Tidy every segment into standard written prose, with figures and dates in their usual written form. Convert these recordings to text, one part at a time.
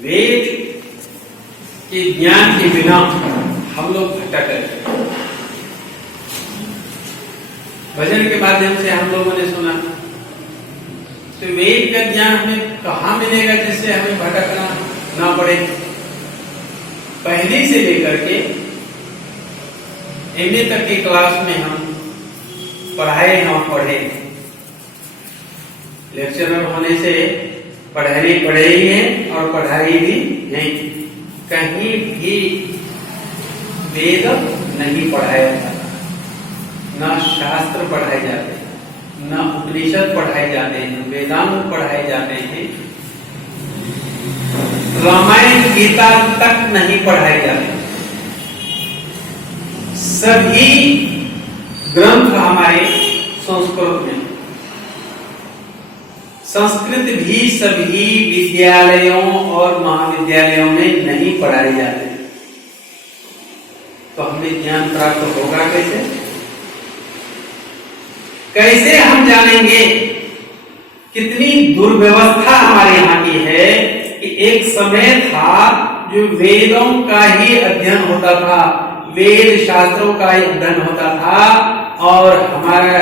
वेद के ज्ञान के बिना हम लोग भटक रहे हैं। भजन के माध्यम से हम लोगों ने सुना, तो वेद का ज्ञान हमें कहाँ मिलेगा जिससे हमें भटकना ना पड़े। पहली से लेकर के एमए तक की क्लास में हम पढ़ाए ना पढ़े, लेक्चरर होने से पढ़ाई पढ़े ही है और पढ़ाई भी नहीं। कहीं भी वेद नहीं पढ़ाया जाता, ना शास्त्र पढ़ाए जाते हैं, ना उपनिषद पढ़ाए जाते हैं, वेदांत पढ़ाए जाते हैं, रामायण गीता तक नहीं पढ़ाए जाते। सभी ग्रंथ हमारे संस्कृत में, संस्कृत भी सभी विद्यालयों और महाविद्यालयों में नहीं पढ़ाए जाते। तो हमें ज्ञान प्राप्त होगा कैसे? कैसे हम जानेंगे? कितनी दुर्व्यवस्था हमारे यहाँ की है कि एक समय था जो वेदों का ही अध्ययन होता था, वेद शास्त्रों का ही अध्ययन होता था, और हमारा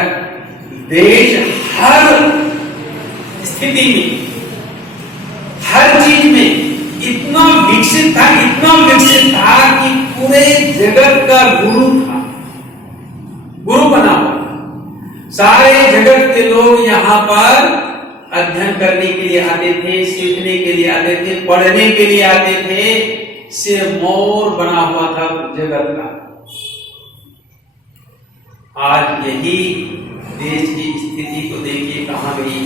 देश हर स्थिति में, हर चीज में इतना विकसित था, इतना विकसित था कि पूरे जगत का गुरु था, गुरु बना हुआ। सारे जगत के लोग यहाँ पर अध्ययन करने के लिए आते थे, सीखने के लिए आते थे, पढ़ने के लिए आते थे। सिरमौर बना हुआ था जगत का। आज यही देश की स्थिति को देखिए कहां गई,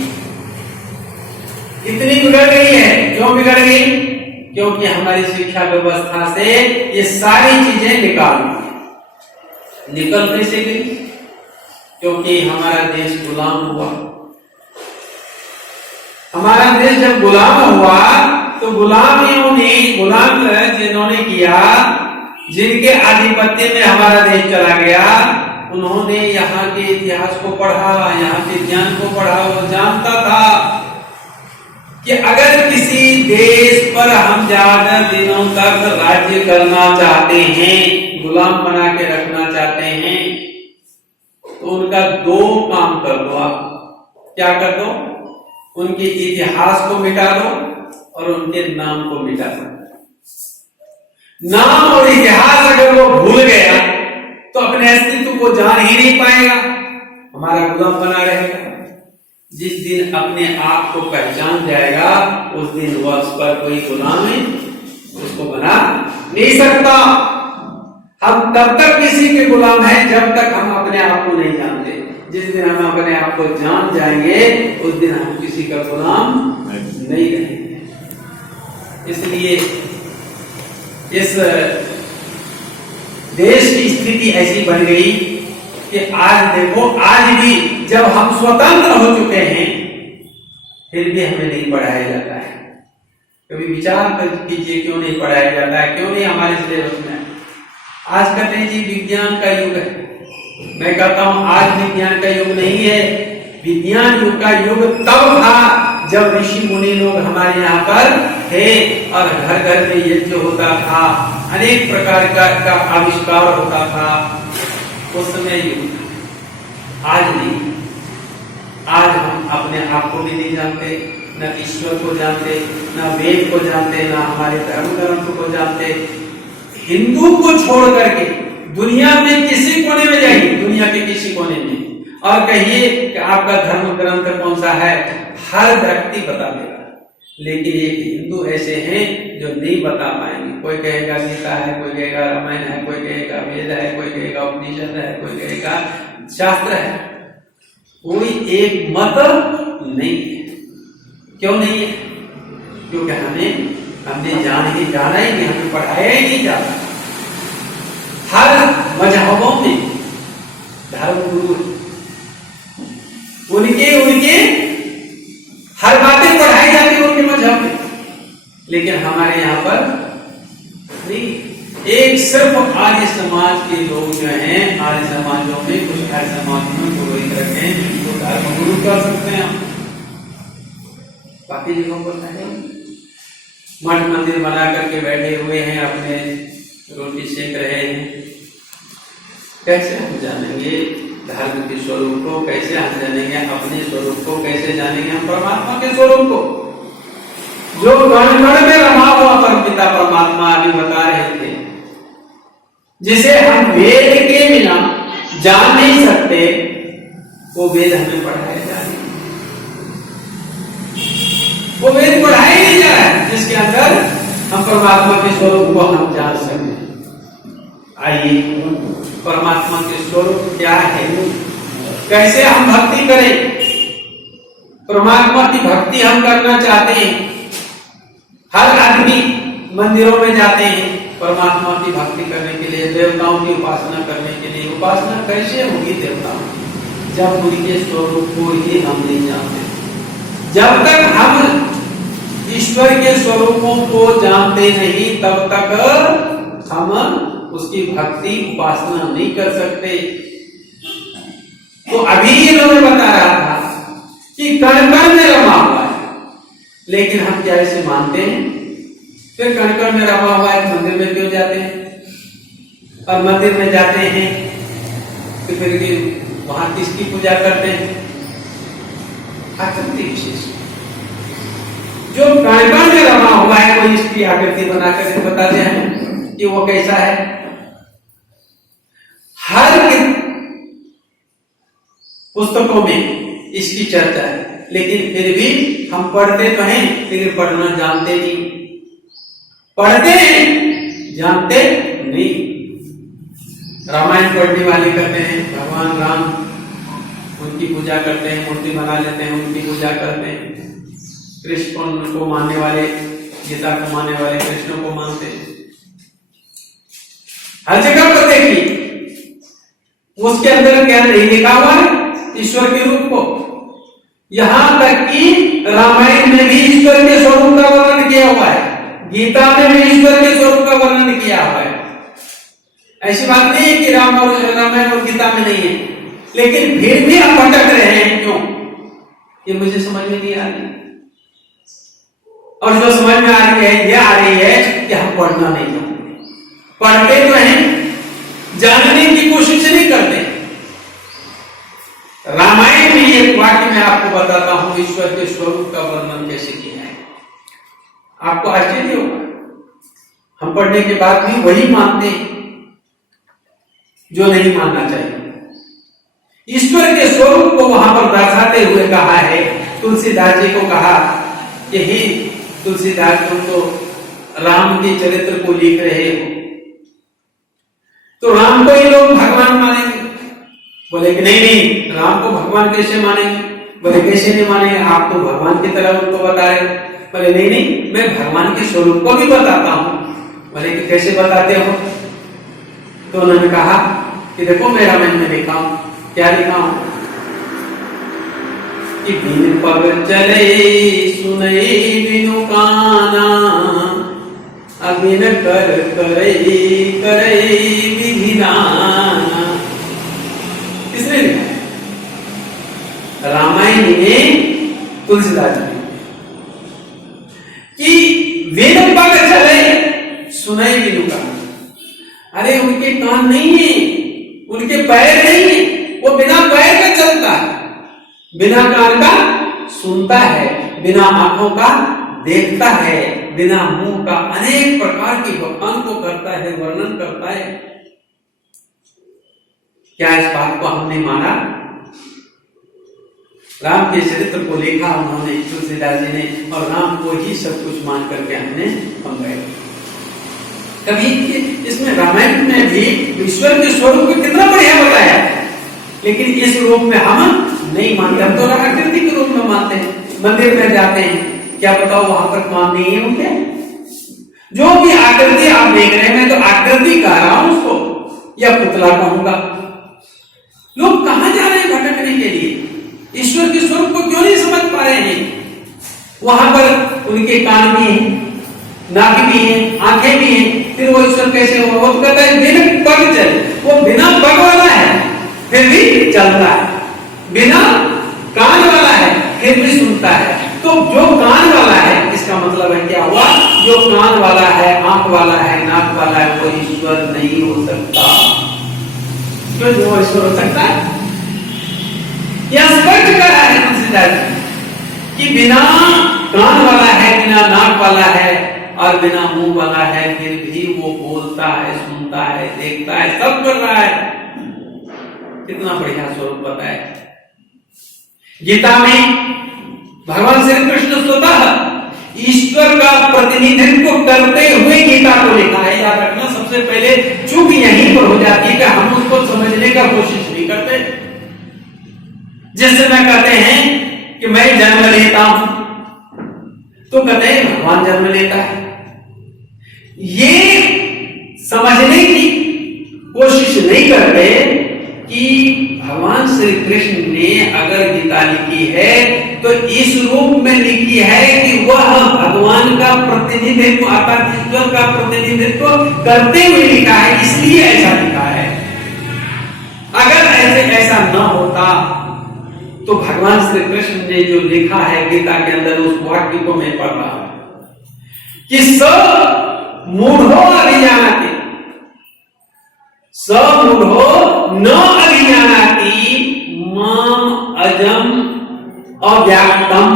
इतनी बिगड़ गई है। क्यों बिगड़ गई? क्योंकि हमारी शिक्षा व्यवस्था से ये सारी चीजें निकल कैसे गई? क्योंकि हमारा देश गुलाम हुआ। हमारा देश जब गुलाम हुआ तो गुलामियों ने, गुलाम जिन्होंने किया, जिनके आधिपत्य में हमारा देश चला गया, उन्होंने यहाँ के इतिहास को पढ़ा, यहाँ के ज्ञान को पढ़ा। वो जानता था कि अगर किसी देश पर हम ज्यादा दिनों तक राज्य करना चाहते हैं, गुलाम बना के रखना चाहते हैं, तो उनका दो काम कर दो आप। क्या कर दो? उनके इतिहास को मिटा दो और उनके नाम को मिटा दो। नाम और इतिहास अगर वो भूल गया तो अपने अस्तित्व को जान ही नहीं पाएगा, हमारा गुलाम बना रहेगा। जिस दिन अपने आप को पहचान जाएगा उस दिन वह उस पर कोई गुलाम है उसको बना नहीं सकता। हम तब तक किसी के गुलाम हैं जब तक हम अपने आप को नहीं जानते। जिस दिन हम अपने आप को जान जाएंगे उस दिन हम किसी का गुलाम नहीं रहेंगे। इसलिए इस देश की स्थिति ऐसी बन गई कि आज देखो, आज भी जब हम स्वतंत्र हो चुके हैं फिर भी हमें नहीं पढ़ाया जाता है। कभी विचार कीजिए क्यों नहीं पढ़ाया जाता है, क्यों नहीं हमारे सिलेबस में? आज कहते हैं जी विज्ञान का युग है। मैं कहता हूं आज विज्ञान का युग नहीं है। विज्ञान युग का युग तब था जब ऋषि मुनि लोग हमारे यहाँ पर थे और घर घर में यज्ञ होता था, अनेक प्रकार का आविष्कार होता था। उस समय युग था, आज नहीं। आज हम अपने आप को भी नहीं जानते, न ईश्वर को जानते, न वेद को जानते, न हमारे धर्म ग्रंथ को जानते। हिंदू को छोड़ करके दुनिया में किसी कोने में जाइए, दुनिया के किसी कोने में, और कहिए कि आपका धर्म ग्रंथ कौन सा है, हर व्यक्ति बता देगा। लेकिन ये हिंदू ऐसे हैं जो नहीं बता पाएंगे। कोई कहेगा गीता है, कोई कहेगा रामायण है, कोई कहेगा वेद है, कोई कहेगा उपनिषद है, कोई कहेगा शास्त्र है। कोई एक मत नहीं है। क्यों नहीं है? क्योंकि हमने जाना ही नहीं, हमें पढ़ाया ही नहीं जाता। हर मजहबों में धर्म गुरु उनके हर बातें पढ़ाई जाती है उनके मजहब में, लेकिन हमारे यहाँ पर नहीं। एक सिर्फ आर्य समाज के लोग जो हैं, आर्य समाजों में कुछ आर्य समाज में पुरोहित रखे हैं जिनको धर्म गुरु कर सकते हैं, बाकी जगहों पर नहीं। मठ मंदिर बना करके बैठे हुए हैं, अपने रोटी सेक रहे हैं। कैसे हम जानेंगे धर्म के स्वरूप को? कैसे हम जानेंगे अपने स्वरूप को? कैसे जानेंगे हम परमात्मा के स्वरूप को? जो कण कण में रमा हुआ परमपिता परमात्मा अभी बता रहे थे, जिसे हम वेद के बिना जान नहीं सकते, वो वेद हमें पढ़ाया जा रहा है। वो वेद पढ़ाया नहीं जा रहा है जिसके अंदर हम परमात्मा के स्वरूप को हम जान सकें। आइए, परमात्मा के स्वरूप क्या है, कैसे हम भक्ति करें? परमात्मा की भक्ति हम करना चाहते हैं। हर आदमी मंदिरों में जाते हैं परमात्मा की भक्ति करने के लिए, देवताओं की उपासना करने के लिए। उपासना कैसे होगी देवताओं की? जब उनके स्वरूप को ही हम नहीं जानते। जब तक हम ईश्वर के स्वरूपों को जानते नहीं, तब तक हम उसकी भक्ति उपासना नहीं कर सकते। तो अभी ये मैं बता रहा था कि कण कण में रमा हुआ है, लेकिन हम क्या इसे मानते हैं? फिर कण कण में रमा हुआ है, मंदिर में क्यों जाते हैं? और मंदिर में जाते हैं तो फिर वहां किसकी पूजा करते हैं? आकृति विशेष। जो कण कण में रमा हुआ है, वो इसकी आकृति बनाकर बताते हैं कि वो कैसा है। हर पुस्तकों में इसकी चर्चा है, लेकिन फिर भी हम पढ़ते तो हैं, लेकिन पढ़ना जानते नहीं। पढ़ते हैं, जानते नहीं। रामायण पढ़ने वाले करते हैं, भगवान राम उनकी पूजा करते हैं, मूर्ति बना लेते हैं, उनकी पूजा करते हैं। कृष्ण को मानने वाले, गीता को मानने वाले कृष्ण को मानते हैं। हर जगह पर देखिए, उसके अंदर क्या नहीं लिखा हुआ है? ईश्वर के रूप को। यहां तक कि रामायण में भी ईश्वर के स्वरूप का वर्णन किया हुआ है, गीता में भी ईश्वर के स्वरूप का वर्णन किया हुआ है। ऐसी बात नहीं है कि रामायण और गीता में नहीं है, लेकिन फिर भी हम भटक रहे हैं। क्यों? ये मुझे समझ में नहीं आ रही। और जो समझ में आ रही है, यह आ रही है कि हम पढ़ना नहीं जानते। पढ़ते तो हैं, जानने की कोशिश नहीं करते। रामायण में एक वाक्य मैं आपको बताता हूं, ईश्वर के स्वरूप का वर्णन कैसे किया है। आपको आश्चर्य होगा, हम पढ़ने के बाद भी वही मानते हैं जो नहीं मानना चाहिए। ईश्वर के स्वरूप को वहां पर दर्शाते हुए कहा है, तुलसीदास जी को कहा कि हे तुलसीदास, तुम तो राम के चरित्र को लिख रहे हो, तो राम को ही लोग भगवान मानेंगे। बोले कि नहीं नहीं, राम को भगवान कैसे मानेंगे? बोले कैसे नहीं मानेंगे, आप तो भगवान की तरह उनको बता रहे हो। बोले नहीं नहीं, मैं भगवान के स्वरूप को भी बताता हूं। बोले कि कैसे बताते हो? तो उन्होंने कहा कि देखो मैं रामायण में लिखा हूं। क्या लिखा हूं? कि बिन पग चले सुनई बिनु काना, अबिन कर करई करई विधिनाना। किसने लिखा? रामायण में तुलसीदास जी कि बिन पग चले सुनई बिनु काना। अरे उनके कान नहीं है, उनके पैर नहीं है, वो बिना पैर का चलता है, बिना कान का सुनता है, बिना आंखों का देखता है, बिना मुंह का अनेक प्रकार की बखान को करता है, वर्णन करता है। क्या इस बात को हमने माना? राम के चरित्र को लिखा उन्होंने, तुलसीदास जी ने, और राम को ही सब कुछ मान करके हम गए। कभी इसमें रामायण में भी ईश्वर के स्वरूप को कितना बढ़िया बताया, लेकिन इस रूप में हम नहीं मानते। हम तो आकृति के रूप में मानते हैं। मंदिर में जाते हैं, क्या बताओ वहां पर काम नहीं है उनके? जो भी आकृति आप देख रहे हैं, मैं तो आकृति कह रहा हूं उसको, या पुतला कहूंगा। लोग कहां जा रहे हैं भटकने के लिए? ईश्वर के स्वरूप को क्यों नहीं समझ पा रहे हैं? वहां पर उनके कान भी हैं, नाक भी है, आंखें भी हैं, फिर वो ईश्वर कैसे हो? वो कहता है बिना पग चले। वो बिना पग वाला है फिर भी चलता है, बिना कान वाला है फिर भी सुनता है। तो जो कान वाला है, इसका मतलब है क्या हुआ? जो कान वाला है, आंख वाला है, नाक वाला है, वो ईश्वर नहीं हो सकता। क्यों वो ईश्वर हो सकता है? यह स्पष्ट करा है तुलसीदास जी कि बिना कान वाला है, बिना नाक वाला है और बिना मुंह वाला है, फिर भी वो बोलता है, सुनता है, देखता है, सब कर रहा है। कितना बढ़िया स्वरूप बताया। गीता में भगवान श्री कृष्ण स्वतः ईश्वर का प्रतिनिधित्व करते हुए गीता को लिखा है। याद रखना, सबसे पहले चूक यहीं पर हो जाती है कि हम उसको समझने का कोशिश नहीं करते। जैसे मैं कहते हैं कि मैं जन्म लेता हूं, तो कहते हैं भगवान जन्म लेता है। ये समझने की कोशिश नहीं करते कि भगवान श्री कृष्ण ने अगर गीता लिखी है तो इस रूप में लिखी है कि वह भगवान का प्रतिनिधित्व अर्थात ईश्वर का प्रतिनिधित्व करते हुए लिखा है, इसलिए ऐसा लिखा है। अगर ऐसा न होता तो भगवान श्री कृष्ण ने जो लिखा है गीता के अंदर, उस वाक्य को मैं पढ़ रहा हूं कि स मूढ़ो अभिजानाति, स मूढ़ो न अभिजानाति माम अजम अव्याक्तम।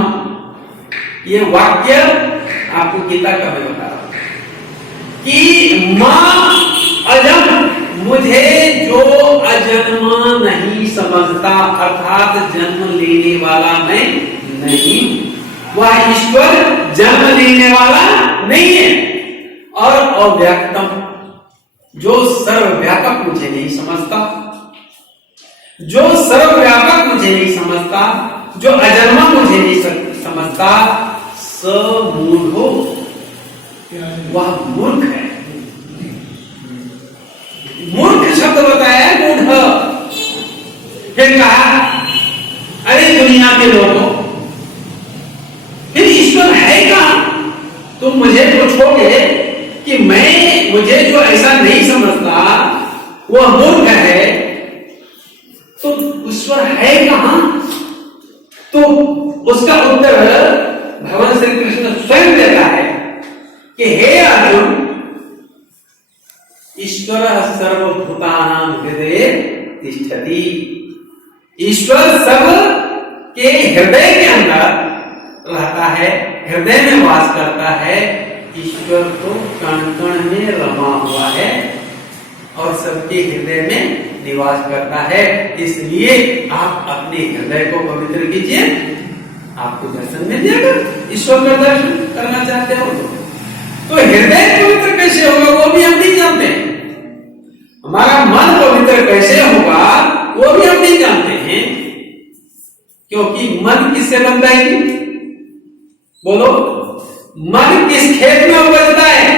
ये वाक्य आपको गीता का मैं बता रहा हूं कि माम अजम, मुझे जो अजन्मा नहीं समझता, अर्थात जन्म लेने वाला मैं नहीं, वह ईश्वर जन्म लेने वाला नहीं है। और अव्यक्तम, जो सर्वव्यापक मुझे नहीं समझता, जो सर्वव्यापक मुझे नहीं समझता, जो अजन्मा मुझे नहीं समझता, स मूढ़ो, वह मूर्ख है। मूर्ख शब्द बताया है, मूढ़। फिर कहा अरे दुनिया के लोगों, फिर ईश्वर है कहां? तुम मुझे पूछोगे कि मुझे जो ऐसा नहीं समझता वह मूर्ख है, तो ईश्वर है कहां? तो उसका उत्तर भगवान श्री कृष्ण स्वयं देता है कि हे अर्जुन, ईश्वर सर्वभूतानां हृदये तिष्ठति। ईश्वर सब के हृदय के अंदर रहता है, हृदय में वास करता है। ईश्वर तो कण कण में रमा हुआ है और सबके हृदय में निवास करता है। इसलिए आप अपने हृदय को पवित्र कीजिए, आपको दर्शन मिल जाएगा। ईश्वर का दर्शन करना चाहते हो तो हृदय पवित्र कैसे होगा वो भी हम नहीं जानते। हमारा मन पवित्र कैसे होगा वो भी हम नहीं जानते हैं, क्योंकि मन किससे बनता है? बोलो, मन किस खेत में उपजता है?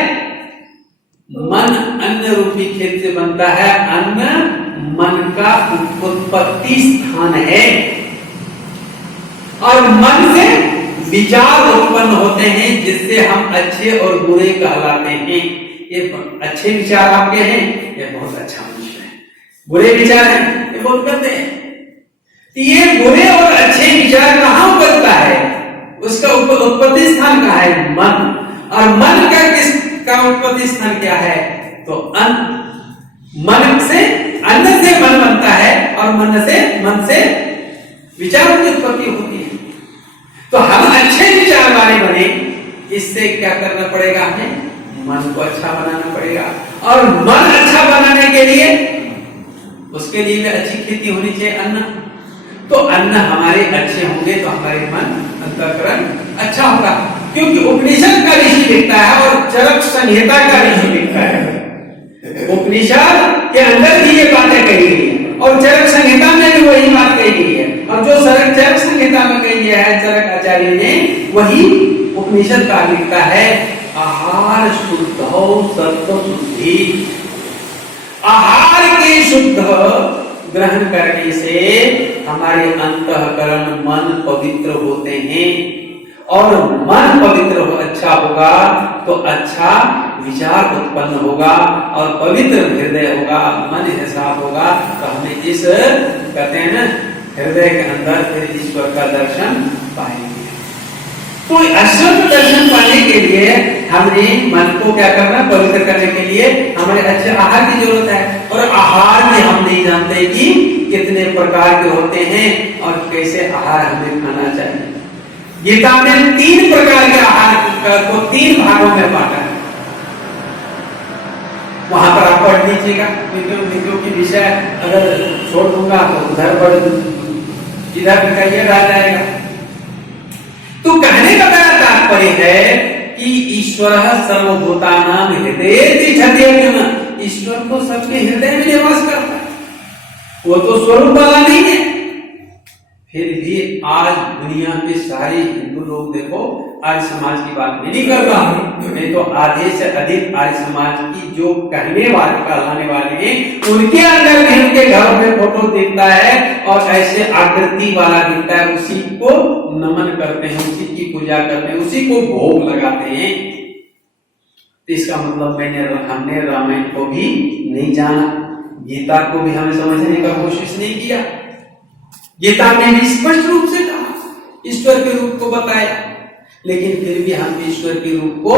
मन अन्न रूपी खेत से बनता है। अन्न मन का उत्पत्ति स्थान है और मन से विचार उत्पन्न होते हैं, जिससे हम अच्छे और बुरे कहलाते हैं। ये अच्छे विचार आपके हैं, ये बहुत अच्छा मनुष्य है। बुरे विचार हैं, ये बहुत गंदे हैं। ये बुरे और अच्छे विचार कहां उपजता है? उसका उत्पत्ति स्थान कहाँ है? मन। और मन का किसका उत्पत्ति स्थान क्या है? तो अन्न। मन से, अन्न से मन बनता है और मन से विचारों की उत्पत्ति होती है। तो हम अच्छे विचार वाले बने, इससे क्या करना पड़ेगा? हमें मन को अच्छा बनाना पड़ेगा। और मन अच्छा बनाने के लिए, उसके लिए भी अच्छी खेती होनी चाहिए, अन्न। तो अन्न हमारे अच्छे होंगे तो हमारे मन, अंतःकरण अच्छा होगा। क्योंकि उपनिषद का ऋषि लिखता है और चरक संहिता का ऋषि लिखता है। उपनिषद के अंदर भी ये बातें कही गई है और चरक संहिता में भी वही बात कही गई है। और जो चरक संहिता में कही है चरक आचार्य ने, वही उपनिषद का लिखता है। आहार शुद्धो सत्व शुद्धि। आहार के शुद्ध ग्रहण करने से हमारे अंतःकरण, मन पवित्र होते हैं। और मन पवित्र अच्छा होगा तो अच्छा विचार उत्पन्न होगा और पवित्र हृदय होगा, मन साफ होगा। तो हमें इस कहते हैं ना, हृदय के अंदर फिर ईश्वर का दर्शन पाएंगे। तो असत दर्शन पाने के लिए हमने मन को क्या करना, पवित्र करने के लिए हमें अच्छे आहार की जरूरत है। और आहार में हम नहीं जानते कि कितने प्रकार के होते हैं और कैसे आहार हमें खाना चाहिए। गीता में 3 प्रकार के आहार को 3 भागों में बांटा है। वहां पर आप पढ़ लीजिएगा, क्योंकि विषय अगर छोड़ दूंगा तो उधर पर इधर करियर आ जाएगा। तो कहने का तात्पर्य है कि ईश्वर सर्वभूतानां हृदये तिष्ठति अर्जुन। ईश्वर तो सबके हृदय में निवास करता है, वो तो स्वरूप वाला नहीं है। फिर भी आज दुनिया के सारे हिंदू लोग देखो आर्य समाज की बात नहीं कर रहा है, नहीं तो आधे से अधिक आर्य समाज की जो कहने वाले कहलाने वाले हैं उनके अंदर भी उनके घरों में फोटो दिखता है और ऐसे आकृति वाला दिखता है, उसी को नमन करते हैं, उसी की पूजा करते हैं, उसी को भोग लगाते हैं। इसका मतलब हमने रामायण को भी नहीं जाना, गीता को भी हमें समझने का कोशिश नहीं किया। गीता में भी स्पष्ट रूप से कहा, ईश्वर के रूप को बताया, लेकिन फिर भी हम ईश्वर के रूप को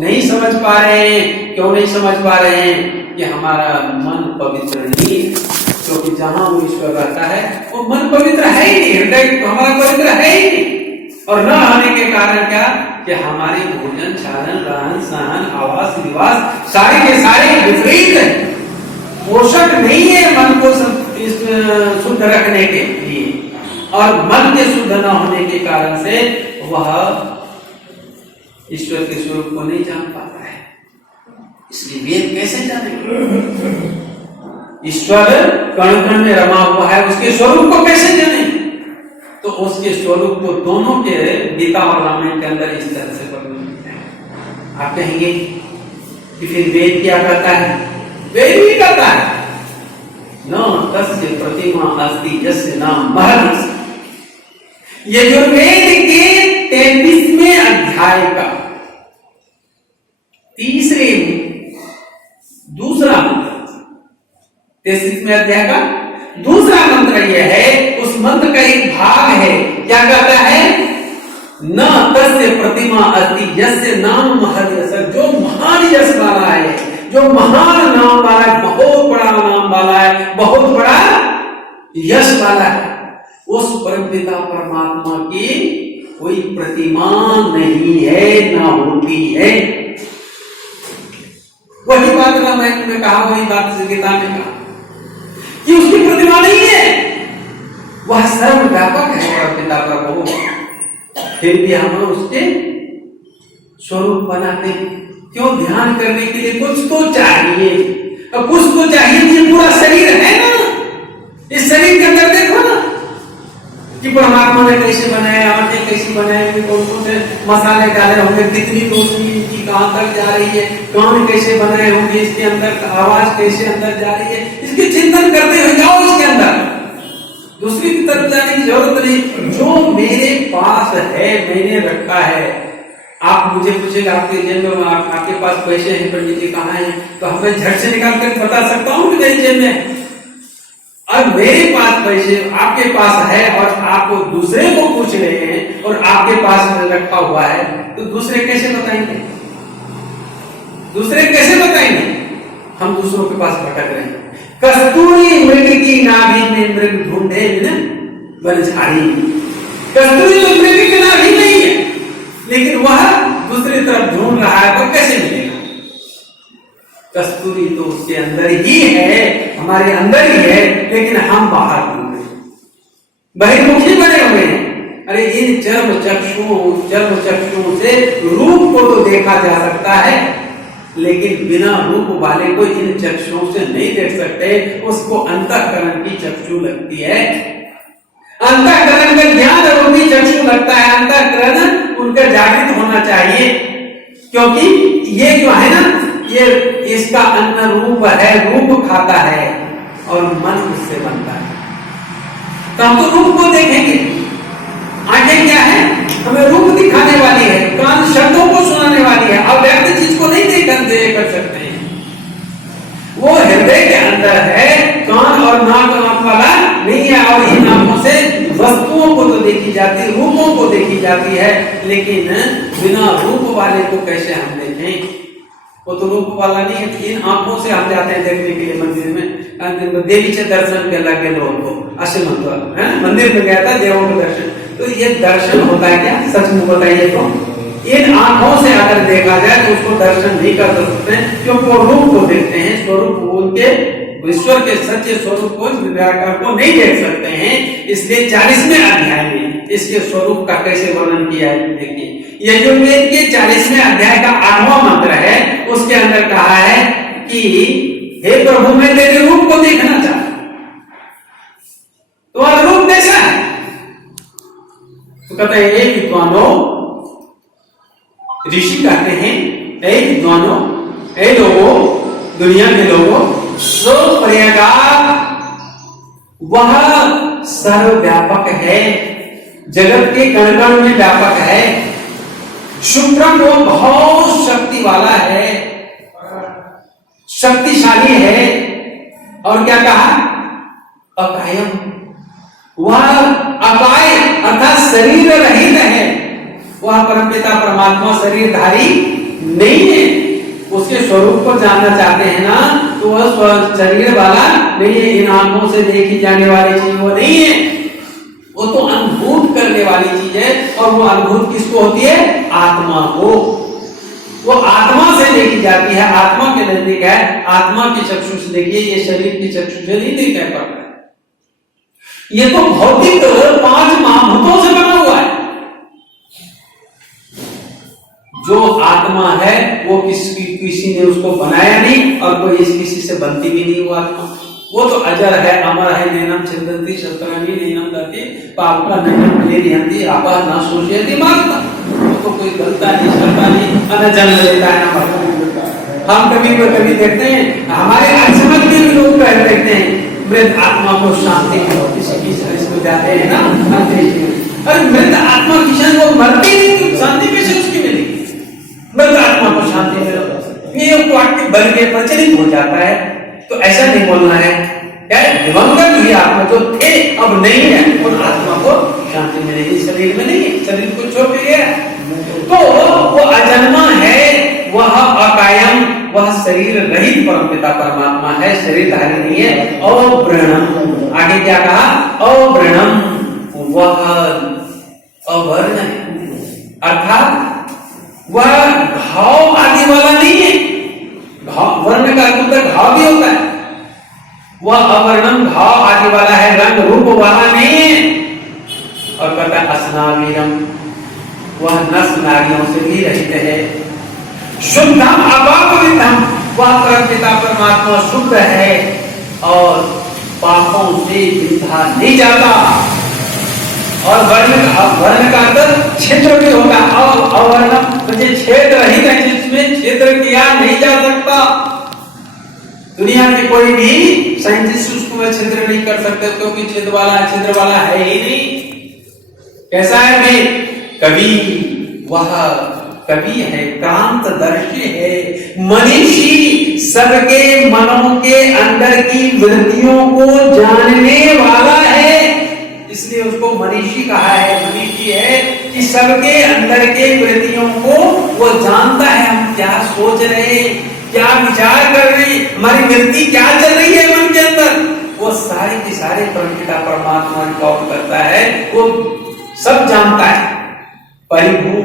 नहीं समझ पा रहे हैं। क्यों नहीं समझ पा रहे हैं? कि हमारा मन पवित्र नहीं, क्योंकि जहां वो ईश्वर रहता है वो मन पवित्र है ही नहीं, हृदय हमारा पवित्र है ही नहीं। और न होने के कारण क्या कि हमारे भोजन चालन रहन सहन आवास निवास सारे के सारे विपरीत है, पोषक नहीं है मन को शुद्ध रखने के लिए। और मन के शुद्ध न होने के कारण से वह ईश्वर के स्वरूप को नहीं जान पाता है। इसलिए वेद कैसे जानेंगे? ईश्वर कण कण में रमा हुआ है, उसके स्वरूप को कैसे जाने? तो उसके स्वरूप को दोनों के गीता और रामायण के अंदर इस तरह से वर्णन किया है। आप कहेंगे कि फिर वेद क्या करता है? वेद भी करता है, न तस्य प्रतिमा अस्ति यस्य नाम महर्षि। यजुर्वेद के 33वें अध्याय का दूसरा मंत्र, 33वें अध्याय का दूसरा मंत्र यह है, उस मंत्र का एक भाग है, क्या कहता है? न तस्य प्रतिमा अस्ति यस्य नाम महर्षि। जो महान यश वाला है, जो महान नाम वाला है, बहुत बड़ा नाम वाला है, बहुत बड़ा यश वाला है, उस परमपिता परमात्मा की कोई प्रतिमा नहीं है, ना होती है। वही बात रामायण में कहा, वही बात गीता में कहा कि उसकी प्रतिमा नहीं है, वह सर्वव्यापक है परमपिता प्रभु। फिर भी हम उसके स्वरूप बनाते हैं। क्यों? ध्यान करने के लिए कुछ तो चाहिए, और कुछ तो चाहिए। ये पूरा शरीर है ना, इस शरीर के अंदर देखो ना कि परमात्मा ने कैसे बनाया, आंखें कैसी बनाई, कौन कौन से मसाले डाले होंगे, कितनी रोशनी की कहां तक जा रही है, कान कैसे बनाए होंगे, इसके अंदर आवाज कैसे अंदर जा रही है, इसके चिंतन करते हुए जाओ इसके अंदर, दूसरी की तरफ जाने की जरूरत नहीं। जो मेरे पास है, मैंने रखा है। आप मुझे पूछेगा आपके जेब में आपके पास पैसे हैं पंडित जी कहाँ हैं, तो हमें झट से निकाल कर बता सकता हूँ कि मेरी जेब में। और मेरे पास पैसे आपके पास है और आप दूसरे को पूछ रहे हैं और आपके पास रखा हुआ है, तो दूसरे कैसे बताएंगे? दूसरे कैसे बताएंगे? हम दूसरों के पास भटक रहे हैं। कस्तूरी मृग की नाभि में मृग ढूंढे बनझारी। कस्तूरी तो मृग की नाभि नहीं है, लेकिन वह दूसरी तरफ ढूंढ रहा है, तो कैसे मिलेगा? कस्तूरी तो उसके अंदर ही है, हमारे अंदर ही है, लेकिन हम बाहर ढूंढ रहे हैं, बहिर्मुखी बने हुए हैं। अरे इन चर्म चक्षुओं से रूप को तो देखा जा सकता है, लेकिन बिना रूप वाले को इन चक्षुओं से नहीं देख सकते। उसको अंतःकरण की चक्षु लगती है, अंतःकरण का ज्ञान रूपी चक्षु लगता है। अंतःकरण उनका जागृत होना चाहिए, क्योंकि ये जो है ना, ये इसका अन्न रूप है, रूप खाता है और मन उससे बनता है। तो हम तो रूप को देखेंगे। आंखें क्या है? हमें रूप दिखाने वाली है, कान शब्दों को सुनाने वाली है, और व्यक्त चीज को नहीं कर सकते हैं। वो हृदय के अंदर है, कान और नाक वाला नहीं है, और इन आंखों से वस्तुओं को तो देखी जाती, रूपों को देखी जाती है, लेकिन बिना रूप वाले को कैसे हम देखें? वो तो रूप वाला नहीं है। इन आंखों से हम जाते हैं देखने के लिए मंदिर में, देवीचे दर्शन केला गेलो होतो असे म्हणतो है, मंदिर में गया था देवों का दर्शन। तो ये दर्शन होता है क्या? सच में बताइए तो इन आंखों से अगर देखा जाए तो उसको दर्शन नहीं कर सकते, क्योंकि वो रूप को देखते हैं, स्वरूप उनके ईश्वर के सच्चे स्वरूप को निराकार को नहीं देख सकते हैं। इसलिए 40वें अध्याय में इसके स्वरूप का कैसे वर्णन किया है देखिए। यजुर्वेद के 40वें अध्याय का 8वां मंत्र है, उसके अंदर कहा है कि हे प्रभु मैं तेरे रूप को देखना चाहता हूं, तुम्हारा रूप कैसा है? तो कहते हैं हे विद्वानों, ऋषि कहते हैं हे विद्वानों, हे लोगों, दुनिया के लोगों, सो प्रयागार वह सर्वव्यापक है, जगत के कण कण में व्यापक है। शुक्रम वो बहुत शक्ति वाला है, शक्तिशाली है। और क्या कहा? अकायम, वह अकाय अर्थात शरीर रहित है। वह परमपिता परमात्मा शरीरधारी नहीं है। उसके स्वरूप को जानना चाहते हैं ना, तो वह शरीर वाला नहीं है। इन आंखों से देखी जाने वाली चीज वो नहीं है, वो तो अनुभूत करने वाली चीज है। और वो अनुभूत किसको होती है? आत्मा को। वो आत्मा से देखी जाती है, आत्मा के नजदीक है। आत्मा की चक्षु से देखिए, ये शरीर की चक्षु से नहीं देखा पड़ता। ये तो भौतिक 5 महाभूतों से बना हुआ है। जो आत्मा है वो किसी ने उसको बनाया नहीं, और कोई किसी से बनती भी नहीं। वो आत्मा वो तो अजर है, अमर है। नैनम छिंदन्ति शस्त्राणि नैनम दति पापका नैनम क्लेदयन्ति आपा न शोषयति मारता। तो कोई गलता नहीं, शर्ता नहीं, न जन्म लेता है ना मरता है। हम कभी देखते हैं, हमारे आश्रम में भी लोग देखते हैं मृत आत्मा को शांति इसको जाते हैं ना, अरे मृत आत्मा किसी को मरती नहीं, शांति कैसे उसकी मिली? मृत आत्मा को शांति मिले, ये वाक्य बन के प्रचलित हो जाता है। तो ऐसा नहीं बोलना है, क्या दिवंगत हुई आत्मा जो थे अब नहीं है, उन आत्मा को शांति मिलेगी। शरीर में नहीं, शरीर को छोड़ के गया तो वो अजन्मा है, वह अकायम, वह शरीर रहित परमपिता परमात्मा है, शरीरधारी नहीं है। अवृणम, आगे क्या कहा? अवृणम, वह अवर्ण है, अर्थात वह घाव आदि वाला नहीं है। घाव वर्ण का अर्थ घाव भी होता है। वह अवर्णम, घाव आदि वाला है, रंग रूप वाला नहीं है। और कहता अस्नावीरम, वह नस नारियों से भी रहित है। शुद्धम अपापविद्धम, वह परमपिता परमात्मा शुद्ध है और पापों से विद्धा नहीं जाता। और वर्ण का अर्थ क्षेत्र भी होगा। अवर्णम मुझे क्षेत्र रहित है, जिसमें क्षेत्र किया नहीं जा सकता। दुनिया के कोई भी साइंटिस्ट उसको छिद्र नहीं कर सकते, क्योंकि छिद्र वाला है ही नहीं। कैसा है भाई? कवि, वह कवि है, क्रांतदर्शी है, मनीषी, सबके मनों के अंदर की वृत्तियों को जानने वाला है, इसलिए उसको मनीषी कहा है। मनीषी है कि सबके अंदर के वृत्तियों को वो जानता है, हम क्या सोच रहे हैं, क्या विचार कर रहे हैं, हमारी वृत्ति क्या चल रही है मन के अंदर, वो सारे के सारे परमपिता परमात्मा रिकॉर्ड करता है, वो सब जानता है। परिभू,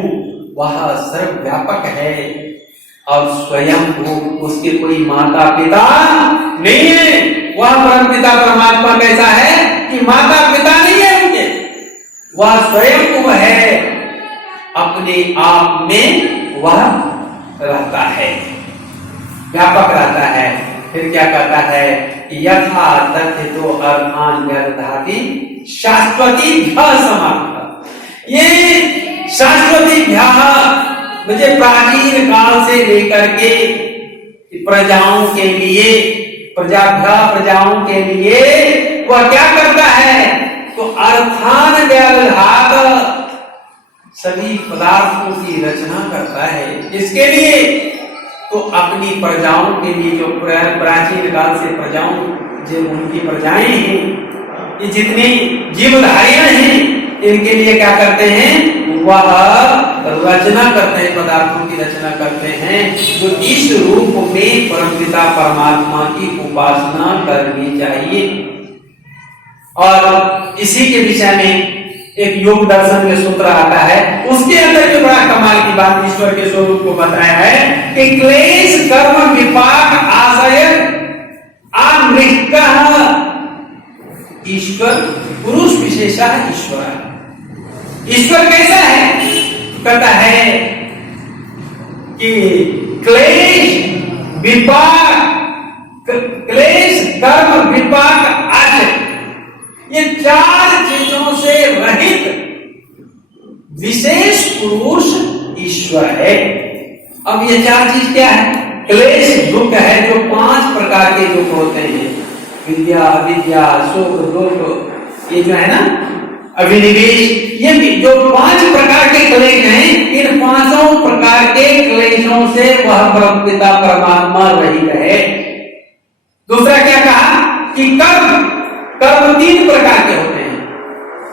वह सर्वव्यापक है और स्वयं वो, उसके कोई माता पिता नहीं है। वह परमपिता परमात्मा कैसा है कि माता पिता नहीं है उनके, वह स्वयं वो है, अपने आप में वह रहता है, व्यापक रहता है। फिर क्या कहता है? यथा तथ्य तो अर्थान व्यर्थाति शाश्वती समाप्त। ये शाश्वती मुझे प्राचीन काल से लेकर के प्रजाओं के लिए, प्रजाओं के लिए वह क्या करता है? तो अर्थान व्यर्थात, सभी पदार्थों की रचना करता है। इसके लिए तो अपनी प्रजाओं के लिए, जो प्राचीन काल से प्रजाओं, जो उनकी प्रजाएं हैं, ये जितनी जीवधारियां हैं इनके लिए क्या करते हैं, वह रचना करते हैं, पदार्थों की रचना करते हैं जो इस रूप में परमपिता परमात्मा की उपासना करनी चाहिए। और इसी के विषय में एक योग दर्शन में सूत्र आता है, उसके अंदर जो बड़ा कमाल की बात ईश्वर के स्वरूप को बताया है कि क्लेश कर्म विपाक आशय आमृत ईश्वर पुरुष विशेषा ईश्वर। ईश्वर कैसा है, कहता है कि क्लेश विपाक, क्लेश कर्म विपाक आशय, ये चार चीजों से रहित विशेष पुरुष ईश्वर है। अब ये चार चीज क्या है, क्लेश दुख है, जो 5 प्रकार के दुख होते हैं, विद्या अविद्या सुख दुख, ये जो है ना अभिनिवेश, ये जो 5 प्रकार के क्लेश हैं, इन 5 प्रकार के क्लेशों से वह परमपिता परमात्मा रहित है। दूसरा क्या कहा कि कर्म 3 प्रकार के होते हैं,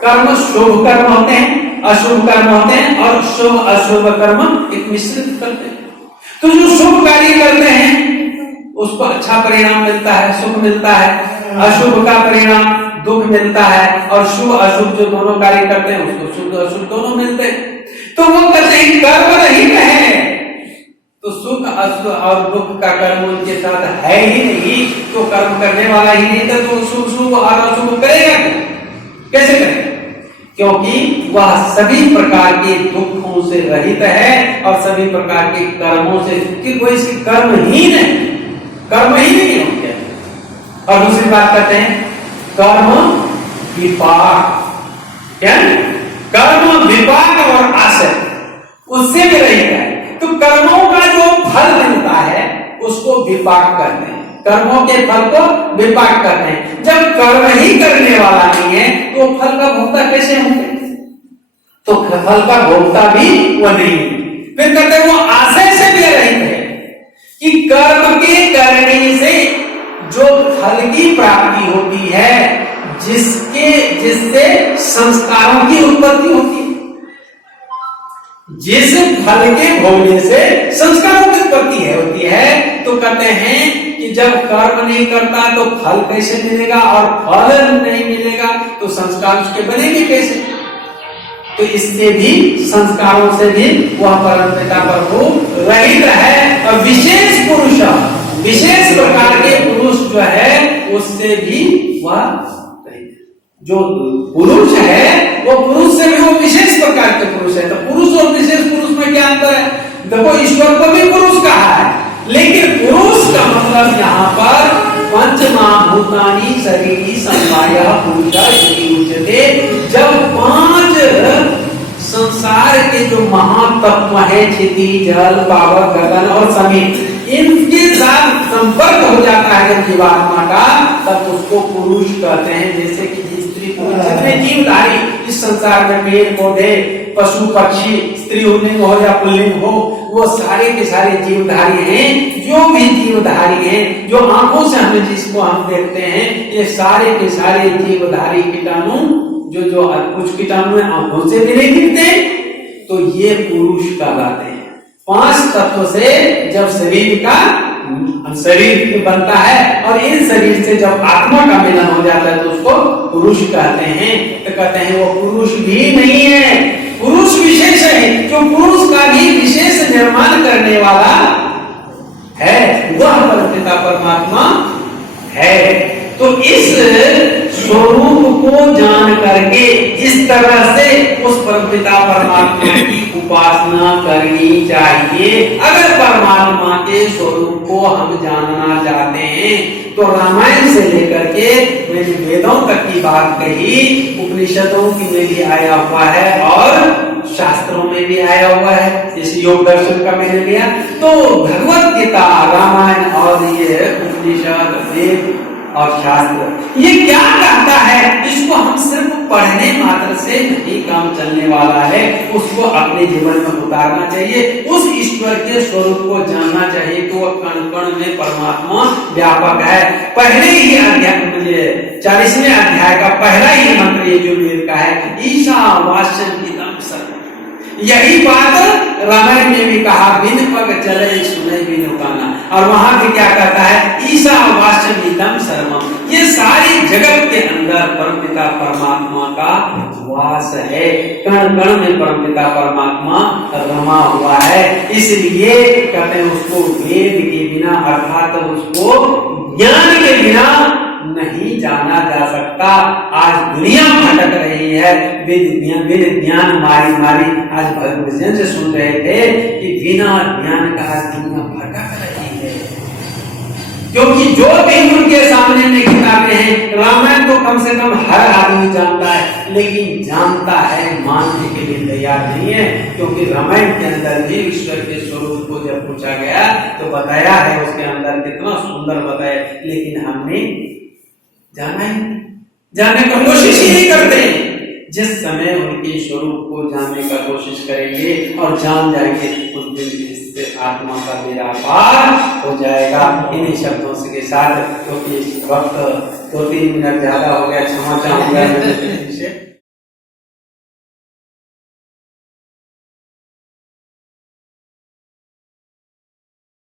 कर्म शुभ कर्म होते हैं, अशुभ कर्म होते हैं, और शुभ अशुभ कर्म एक मिश्रित करते हैं। तो जो शुभ कार्य करते हैं उसको अच्छा परिणाम मिलता है, सुख मिलता है, अशुभ का परिणाम दुख मिलता है, और शुभ अशुभ जो दोनों कार्य करते हैं उसको शुभ अशुभ दोनों मिलते हैं। तो वो कहते हैं कर्म रहित है, तो सुख अशुभ और दुख का कर्म उनके साथ है ही नहीं, तो कर्म करने वाला ही नहीं था, तो शुभ शुभ और अशुभ करेगा कैसे करेगा, क्योंकि वह सभी प्रकार के दुखों से रहित है और सभी प्रकार के कर्मों से, कि कोई इसकी कर्म ही नहीं होते। और दूसरी बात कहते हैं कर्म विपाक, क्या कर्म विपाक और आशय उससे भी रहित है। तो कर्मों का जो फल मिलता है उसको विपाक कहते हैं, कर्मों के फल को विपाक कहते हैं। जब कर्म ही करने वाला नहीं है तो फल का भोक्ता कैसे होंगे, तो फल का भोक्ता भी वो नहीं। फिर कहते हैं वो आशय से भी रहित है कि कर्म के करने से जो फल की प्राप्ति होती है, जिससे संस्कारों की उत्पत्ति होती है, जिस फल के भोगने से संस्कारों की उत्पत्ति होती है, तो कहते हैं कि जब कर्म नहीं करता तो फल कैसे मिलेगा, और फल नहीं मिलेगा तो संस्कार उसके बनेंगे कैसे। तो इससे भी संस्कारों से भी वह परमपिता प्रभु रहित है। और विशेष पुरुष, विशेष प्रकार के पुरुष जो है उससे भी वह, जो पुरुष है वो पुरुष से भी वो विशेष प्रकार के पुरुष है। तो पुरुष और विशेष पुरुष में क्या अंतर है, देखो ईश्वर को भी पुरुष कहा है, लेकिन पुरुष का मतलब यहाँ पर पंचमहाभूतानि शरीरी समवायः पुरुषः इति उच्यते। जब 5 संसार के जो महातत्व है, क्षिति जल पावक गगन और समीप, इनके साथ संपर्क हो जाता है जब जीवात्मा का, तब उसको पुरुष कहते हैं। जैसे कि जितने जीवधारी इस संसार में, पेड़ पौधे पशु पक्षी, स्त्री लिंग हो या पुल्लिंग हो, वो सारे के सारे जीवधारी हैं। जो भी जीवधारी हैं, जो आंखों से हमें जिसको हम देखते हैं, ये सारे के सारे जीवधारी कीटाणु, जो कुछ कीटाणु आंखों से भी नहीं दिखते, तो ये पुरुष कहलाते हैं। 5 तत्व से जब शरीर बनता है, और इन शरीर से जब आत्मा का मिलन हो जाता है तो उसको पुरुष कहते हैं। तो कहते हैं वो पुरुष भी नहीं है, पुरुष विशेष है, जो पुरुष का भी विशेष निर्माण करने वाला है, वह परमपिता परमात्मा है। तो इस स्वरूप को जान करके इस तरह से उस परमपिता परमात्मा की उपासना करनी चाहिए। अगर परमात्मा के स्वरूप को हम जानना चाहते हैं तो रामायण से लेकर के मैंने वेदों तक की बात कही, उपनिषदों की में भी आया हुआ है और शास्त्रों में भी आया हुआ है। इस योग दर्शन का मैंने लिया तो भगवत गीता, रामायण और ये उपनिषद, वेद और शास्त्र ये क्या कहता है, इसको हम सिर्फ पढ़ने मात्र से नहीं काम चलने वाला है, उसको अपने जीवन में उतारना चाहिए। उस ईश्वर के स्वरूप को जानना चाहिए कि वो कण कण में परमात्मा व्यापक है। पहले ही अध्याय 40वें अध्याय का पहला ही मंत्र ये जो वेद का है, ईशावास्यम इदं सर्वम्। यही बात रामायण में भी कहा, बिन पग चले सुने बिन काना, और वहां भी क्या कहता है, ईशावास्यम इदं सर्वम्। ये सारी जगत के अंदर परमपिता परमात्मा का वास है, कण कण में परमपिता परमात्मा रमा हुआ है। इसलिए कहते हैं उसको वेद के बिना अर्थात उसको ज्ञान के बिना नहीं जाना जा सकता। आज दुनिया भटक रही है, बिन ज्ञान मारी मारी। आज भजन से सुन रहे थे कि बिना ज्ञान का आज दुनिया भटक रही है, क्योंकि जो भी उनके सामने में किताबें हैं, रामायण तो कम से कम हर आदमी जानता है, लेकिन जानता है मानने के लिए तैयार नहीं है। क्योंकि रामायण के अंदर भी ईश्वर के स्वरूप को जब पूछा गया तो बताया है, उसके अंदर कितना सुंदर बताया, लेकिन हमने जाना ही, जानने का कोशिश ही नहीं करते। जिस समय उनके स्वरूप को जानने का कोशिश करेंगे और जान जाएंगे, उस दिन इससे आत्मा का बेड़ा पार हो जाएगा। इन्हीं शब्दों के साथ, क्योंकि वक्त 2-3 मिनट ज्यादा हो गया, क्षमा चाहूंगा।